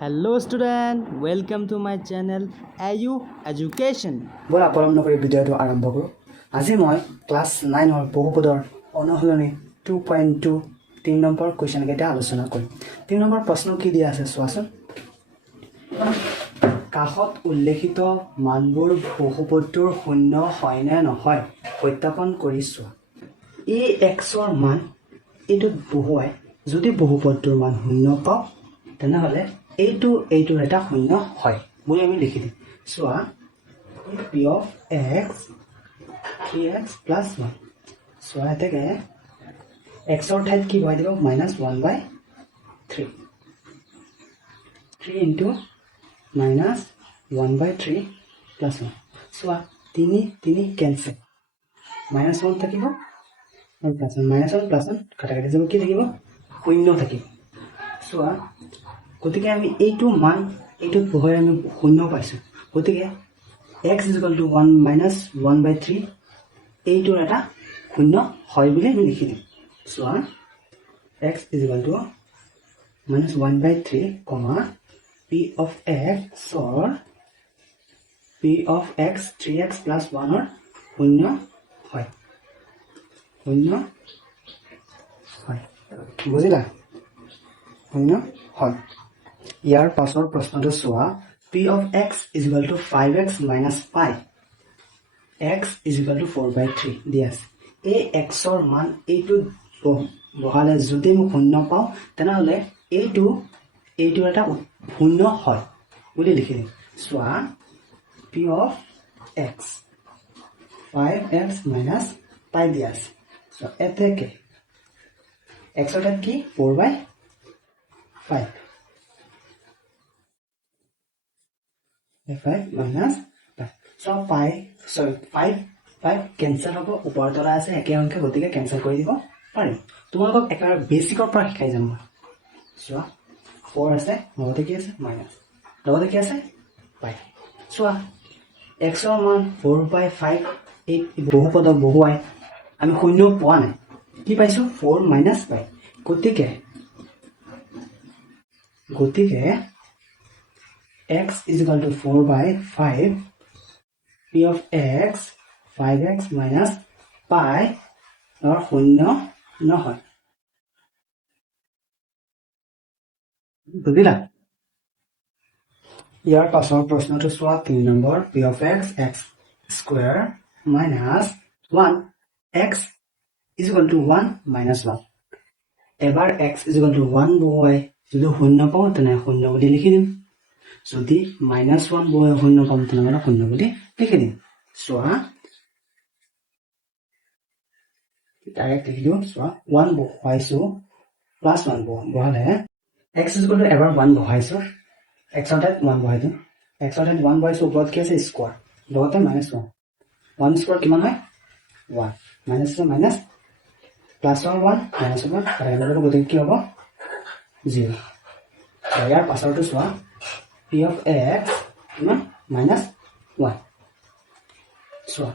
Hello student, welcome to my channel AU Education. বলা পলম নকৰি ভিডিঅ'টো আৰম্ভ কৰোঁ। আজি মই ক্লাছ 9 বহুপদৰ অনুশীলনী 2.2 3 নম্বৰ কুৱেশ্যন কেইটা আলোচনা কৰিম। 3 নম্বৰ প্ৰশ্ন কি দিয়া আছে চোৱাচোন। কাষত উল্লেখিত মানবোৰ বহুপদটোৰ শূন্য হয় নে নহয় সত্যাপন কৰি চোৱা। এই x ৰ মান এইটোত বহুৱাই যদি বহুপদটোৰ মান শূন্য পাওঁ তেনেহ'লে এইটোৰ এটা শূন্য হয় বুলি আমি লিখি দিম। চোৱা p of x 3x plus 1 চোৱা এতেকে x ৰ ঠাইত কি বহাই দিব -1/3 3 into -1/3 plus 1 চোৱা 3 কেনসেল -1 থাকিব আৰু +1 কাটা কাটি যাব কি থাকিব শূন্য থাকিব। চোৱা গতিকে আমি এইটো মান এইটোত বহুৱাই আমি শূন্য পাইছোঁ গতিকে x = 1 - 1/3 এইটোৰ এটা শূন্য হয় বুলি আমি লিখি দিম। চোৱা x = -1/3, p of x or p of x 3x plus 1 ৰ শূন্য হয় বুজিলা শূন্য হয়। ইয়াৰ পাছৰ প্ৰশ্নটো চোৱা p of x = 5x - 5 x = 4/3 দিয়া আছে। এই x ৰ মান এইটো বহালে যদি মই শূন্য পাওঁ তেনেহ'লে এইটোৰ এটা শূন্য হয় বুলি লিখি দিম। চোৱা p of x 5x - 5 দিয়া আছে। এতেকে x ৰ ঠাইত কি 4/5 5 minus 5 so 5 কেনসেল হ'ব ওপৰ তলা আছে একে অংকে গতিকে কেনসেল কৰি দিব পাৰিম। তোমালোকক একেবাৰে বেসিকৰ পৰা শিকাই যাম মই। চোৱা 4 আছে লগতে কি আছে মাইনাস লগতে কি আছে 5 চোৱা x ৰ মান 4/5 এই বহুপদক বহুৱাই আমি শূন্য পোৱা নাই কি পাইছো 4 - 5 গতিকে x = 4/5 p of x 5x - pi or শূন্য নহয় বুজিলা। ইয়াৰ পাছৰ প্ৰশ্নটো চোৱা 3 number p of x x square minus 1 x = 1 - 1 এবাৰ x = 1 বহুৱাই যদি শূন্য পাওঁ তেনে শূন্য বুলি লিখি দিম যদি -1 বহুৱাই শূন্য পাম তেনেহ'লে শূন্য বুলি লিখি দিম। চোৱা ডাইৰেক্ট লিখি দিওঁ চোৱা 1 বহুৱাইছো +1 বহালে x = এবাৰ 1 বহাইছো x ৰ ঠাইত 1 বহাই দিওঁ x ৰ ঠাইত 1 বহাইছো ওপৰত কি আছে স্কোৱাৰ লগতে -1 1 স্কোৱাৰ কিমান হয় 1 মাইনাস প্লাস 1 মাইনাস 1 আৰু গতিকে কি হ'ব 0। ইয়াৰ পাছৰটো চোৱা p of x কিমান -1 চোৱা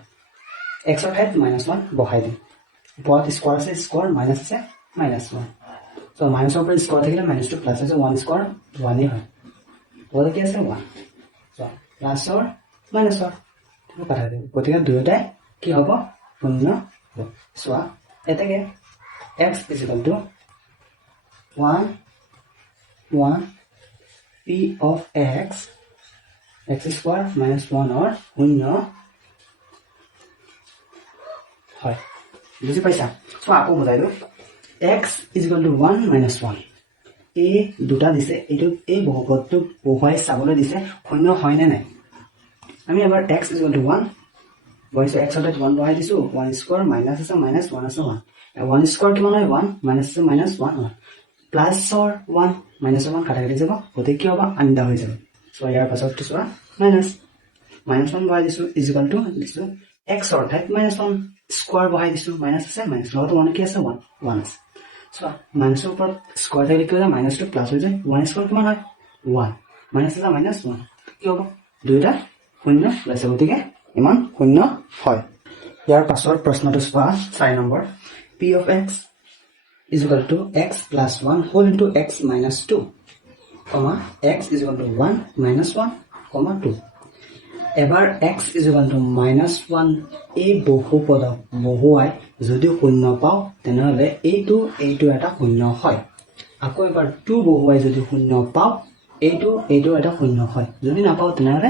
x ৰ ঠাইত -1 বহাই দিম ওপৰত স্কোৱাৰ আছে স্কোৱাৰ মাইনাস আছে -1 so মাইনাসৰ পৰা স্কোৱাৰ থাকিলে -2 প্লাস আছে 1 স্কোৱাৰ 1 এ হয় লগতে কি আছে 1 so প্লাসৰ মাইনাসৰ কাটা দিম গতিকে দুয়োটাই কি হ'ব শূন্য হ'ব। চোৱা এতেকে x = 1 1 p of x square -1 or শূন্য হয় বুজি পাইছা। চোৱা আকৌ বুজাই দিওঁ x = 1 - 1 এই দুটা দিছে এইটো এই বহুপদটো বহুৱাই চাবলৈ দিছে শূন্য হয় নে নাই। আমি এবাৰ x = 1 বহাইছো x ৰ ঠাইত 1 বহাই দিছো 1 স্কোৱাৰ মাইনাস আছে -1 আছে 1 স্কোৱাৰ কিমান হয় 1 মাইনাস আছে -1 হয় প্লাসৰ 1 -1 কাটা কাটি যাব গতিকে কি হ'ব আন্দা হৈ যাব। সো ইয়াৰ পাছতটো চোৱা -1 বহাই দিছো দিছো x ৰ ঠাইত -1 স্কোৱাৰ বহাই দিছো মাইনাস আছে লগতে 1 কি আছে 1 আছে চোৱা মাইনাসৰ ওপৰত স্কোৱাৰ থাকিলে কি হৈ যায় -2 প্লাস হৈ যায় 1 স্কোৱাৰ কিমান হয় 1 মাইনাস আছে -1 কি হ'ব দুইটা শূন্য লৈছে গতিকে ইমান শূন্য হয়। ইয়াৰ পাছৰ প্ৰশ্নটো চোৱা 4 number p of x = x + 1 whole into x - 2 comma x is equal to 1 minus 1 comma 2 এবাৰ x is equal to minus 1 এই বহুপদক বহুৱাই যদি শূন্য পাও তেনেহলে এইটো এটা শূন্য হয় আকৌ এবাৰ 2 বহুৱাই যদি শূন্য পাও এইটো এটা শূন্য হয় যদি নাপাও তেনেহলে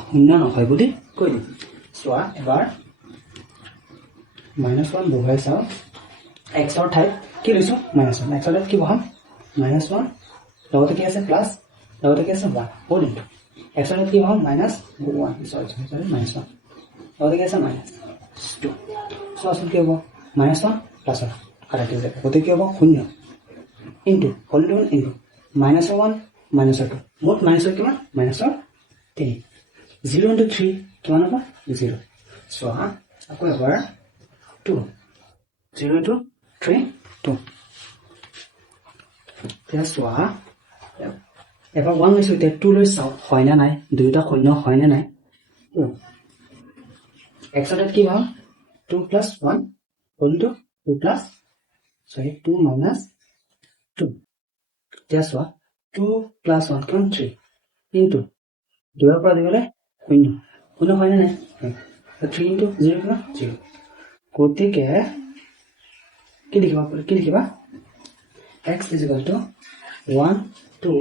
শূন্য নহয় বুলি কৈ দিম সোৱা এবাৰ minus 1 বহুৱাই চাও x ৰ ঠাইত কি লৈছো minus 1 x ৰ ঠাইত কি বহাম minus 1 লগতে কি আছে প্লাস লগতে কি আছে 1 হোল ইনটু x ৰ ঠাইত কি বহাম minus 1 sorry minus 1 লগতে কি আছে minus 2 সো আসল কি হ'ব minus 1 plus 1 কাটা দি যাব গতে কি হ'ব শূন্য into whole into minus 1 minus 2 মোট minus কিমান minus 3 0 into 3 কিমান হ'ব 0 সো আকৌ এবাৰ 2 0 into 3 2 তেতিয়া চোৱা এবাৰ 1 লৈছো এতিয়া 2 লৈ চাও হয় না নাই দুইটা শূন্য হয় না নাই x ৰ কি ভাল 2 plus 1 whole to 2 plus 2 minus 2 তেতিয়া চোৱা 2 plus 1 কিমান 3 into 2 ৰ পৰা দিলে শূন্য শূন্য হয় না নাই 3 into 0 কিমান 0 গতিকে কি লিখিবা x is equal to 1 to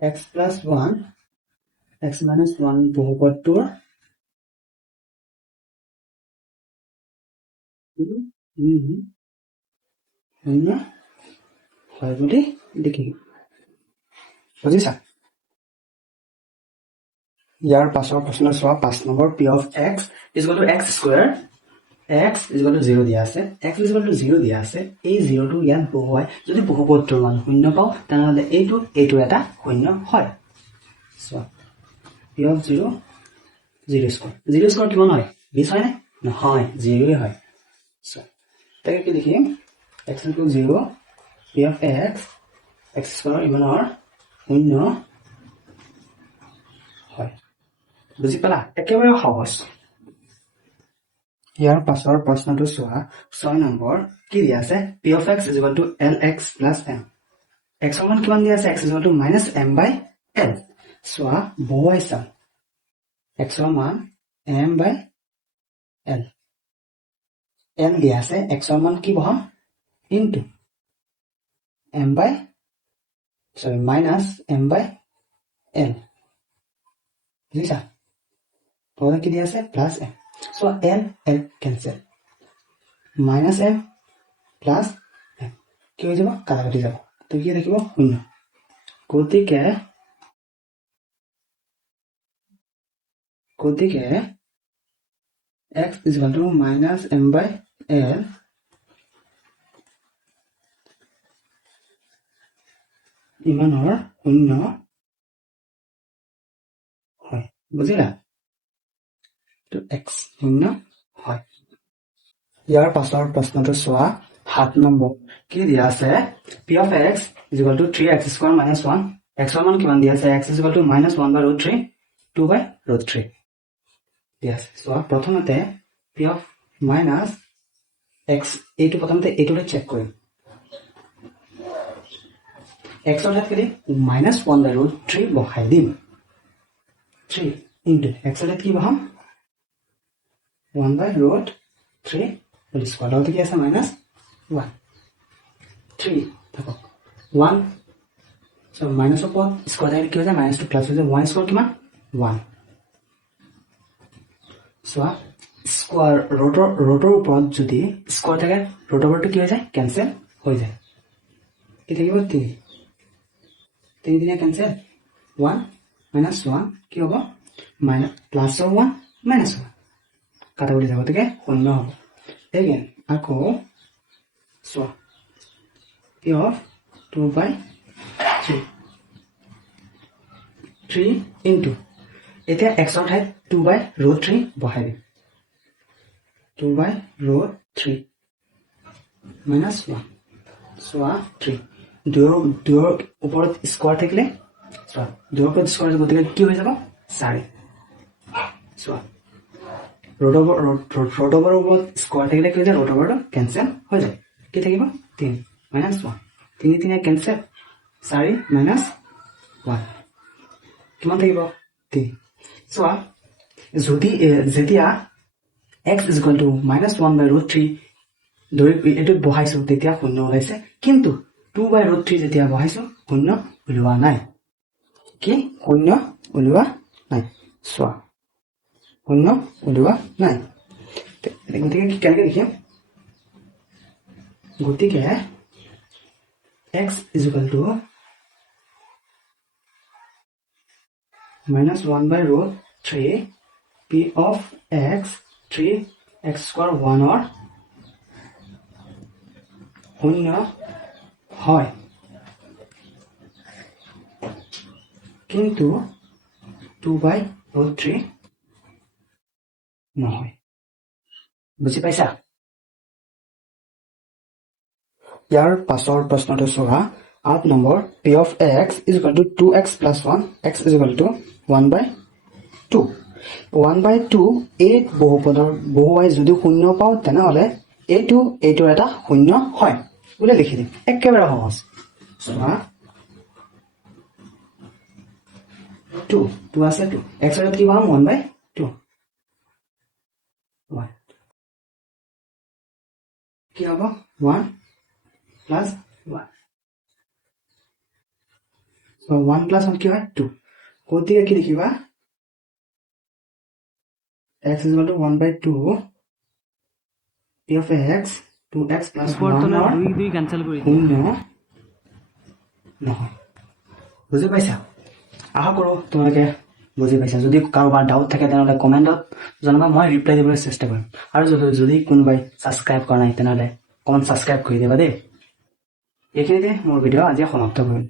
x plus 1 x minus 1 বহুপদটোৰ হয় বুলি লিখিম বুজিছা ইয়াৰ পাছৰ প্ৰশ্ন চোৱা 5 number p of x is equal to x square x is equal to 0 দিয়া আছে x is equal to 0 দিয়া আছে এই 0 টো ইয়াত বহুৱাই যদি বহুপদটোৰ মান শূন্য পাও তেনেহলে এইটো এটা শূন্য হয় সো p of 0 0 স্কয়ার কিমান হয় 20 হয় না নহয় 0 হয় সো তাকে কি লিখিম x equal to 0 p of x square ইমানৰ শূন্য হয় বুজি পালা একেবাৰে সহজ ইয়াৰ পাছৰ প্ৰশ্নটো চোৱা 6 নম্বৰ কি দিয়া আছে p of x is equal to lx plus m x ৰ মান কিমান দিয়া আছে x is equal to minus m by l চোৱা বহুৱাই চাম x ৰ মান m by l m দিয়া আছে x ৰ মান কি বহাম into m by minus m by l বুজিছা তোমরা কি দিয়া আছে plus m so l cancel minus m plus m কি হৈ যাব কাটাকাটি যাব তো কি দেখিব শূন্য গতিকে x is equal to minus m by l ইমানৰ শূন্য হয় বুজিলা তো x শূন্য হয় ইয়াৰ পাছৰ প্ৰশ্নটো চোৱা 7 নম্বৰ কি দিয়া আছে p of x is equal to 3x square minus 1 x ৰ মান কিমান দিয়া আছে x is equal to minus 1 by root 3 2 by root 3 yes চোৱা প্ৰথমতে p of minus x এইটো প্ৰথমতে এইটোলৈ চেক কৰিম x ৰ ঠাইত কি minus 1 by root 3 বহাই দিম 3 into x ৰ ঠাইত কি বহাম 1 by root 3 whole square লগতে কি আছে minus 1 3 থাকক 1 so minus of 1 square কি হৈ যায় minus 2 plus হৈ যায় 1 square কিমান 1 so square rotor ওপৰত যদি square থাকে rotor ওপৰটো কি হৈ যায় cancel হৈ যায় কি থাকিব 3 দিনে cancel 1 minus 1 কি হ'ব minus plus 1 minus 1 কাটা উলি যাব গতিকে শূন্য হ'ব again আকৌ so p of 2 by 3 into এতিয়া x ৰ ঠাইত 2 by root 3 বহাই দিম 2 by root 3 minus 1 so 3 দুৰ ওপৰত স্কয়াৰ থাকিলে so দুৰ ওপৰত স্কয়াৰ গতিকে কি হৈ যাব 4 so root over ওপৰত স্কয়াৰ থাকিলে কি হৈ যায় root over কেনসেল হৈ যায় কি থাকিব 3 minus 1 3 3 কেনসেল 4 মাইনাস 1 কিমান থাকিব 3 সো যদি যেতিয়া x is equal to minus 1 by root 3 ধৰি এটো বহাইছো তেতিয়া শূন্য ওলাইছে কিন্তু 2 by root 3 যেতিয়া বহাইছো শূন্য ওলোৱা নাই কি শূন্য ওলোৱা নাই সো শূন্য ওলোৱা নাই গতিকে কি কেনেকৈ লিখিম গতিকে x is equal to minus 1 by root 3 p of x 3 x square 1 or শূন্য হয় কিন্তু 2 by root 3 নহয় বুজি পাইছা ইয়াৰ পাছৰ প্ৰশ্নটো চোৱা 8 number p of x is equal to 2x plus 1 x is equal to 1 by 2 1 by 2 8 বহুপদৰ বহুৱাই যদি শূন্য পাও তেনেহলে এইটো এটা শূন্য হয় বুলি লিখি দিম একেবাৰে সহজ চোৱা 2 আছে 2 x এর কি পাম 1 by 2 1 কি হ'ব 1 plus 1 so 1 plus 1 কি হয় 2 কোদিকে কি লিখিবা x is equal to 1 by 2 p of x 2x plus 1 or 2 cancel কৰি শূন্য নহয় বুজি পাইছা আশা কৰো তোমালোকে বুজি পাইছা যদি কাৰোবাৰ ডাউট থাকে তেনেহলে কমেন্টত জনাবা মই ৰিপ্লাই দিবলৈ চেষ্টা কৰিম আৰু যদি কোনোবাই সাবস্ক্ৰাইব কৰা নাই তেনেহলে কমেন্ট সাবস্ক্ৰাইব কৰি দিবা দেই এইখিনিতে মোৰ ভিডিও আজি সমাপ্ত কৰিম